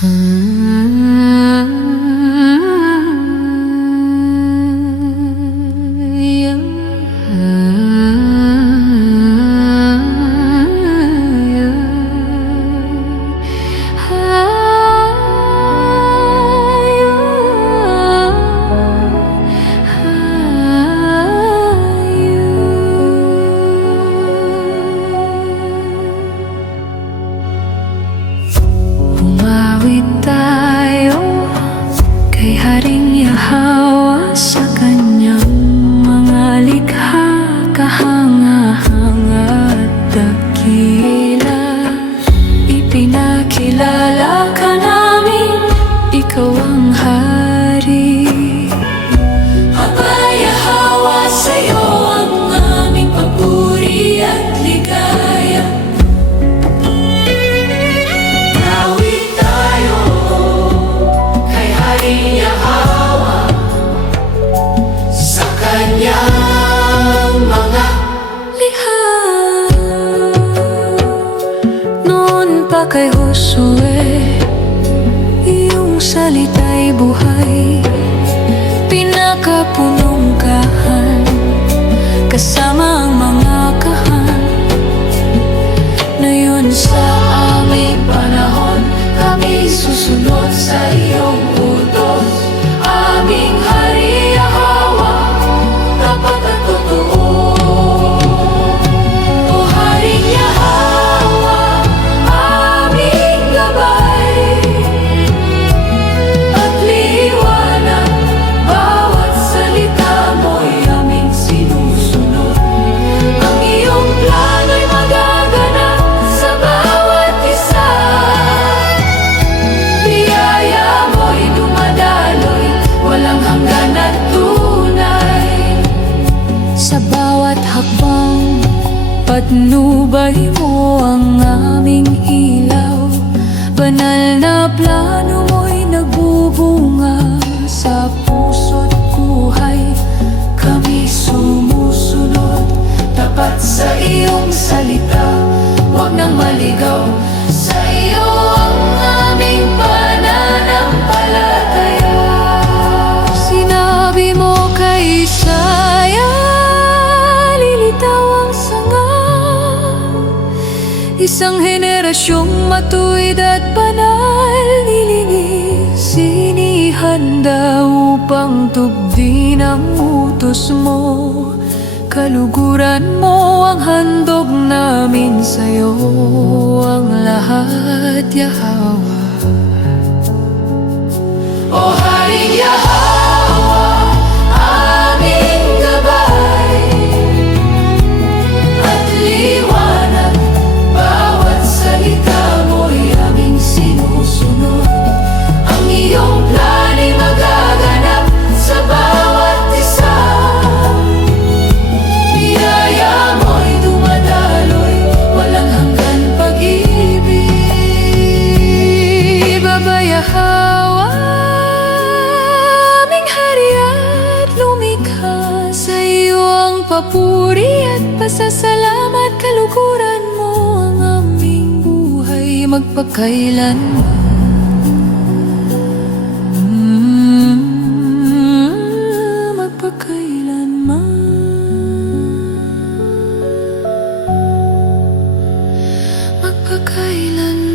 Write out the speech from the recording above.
Umawit tayo kay Haring Yahweh sa kanyang mga likha, kahanga-hanga at dakila. Ipinakilala ka namin, ikaw ang hari. Aba Yahweh, sa'yo ang aming papuri at ligaya. Kay Josue, iyong salita'y buhay, pinakapunong kahan, kasama ang mga kahan. Ngayon sa aming panahon, kami susunod sa iyong utos. Aming Hari Yahweh, tapat at totoo. O Haring Yahweh, patnubay mo ang aming ilaw. Banal na plano mo'y nagbubunga sa puso't buhay. Kami sumusunod, tapat sa iyong salita. Huwag nang maligaw, sa iyo ang aming pananampalataya. Sinabi mo kay Isaya, isang henerasyong matuwid at banal, nilinisin, ihanda upang tubdin ang utos mo. Kaluguran mo ang handog namin sa'yo, ang lahat Yahweh. O Haring Yahweh, aming gabay at liwanag. Bawat salita mo'y aming sinusunod. Ang iyong plan'y magaganap sa bawat isa. Biyaya mo'y dumadaloy, walang hanggan pag-ibig. Baba Yahweh, aming hari at lumikha. Sa iyo ang papuri at pasasalamat, kaluguran mo ang aming buhay magpakailanman. Magpakailanman.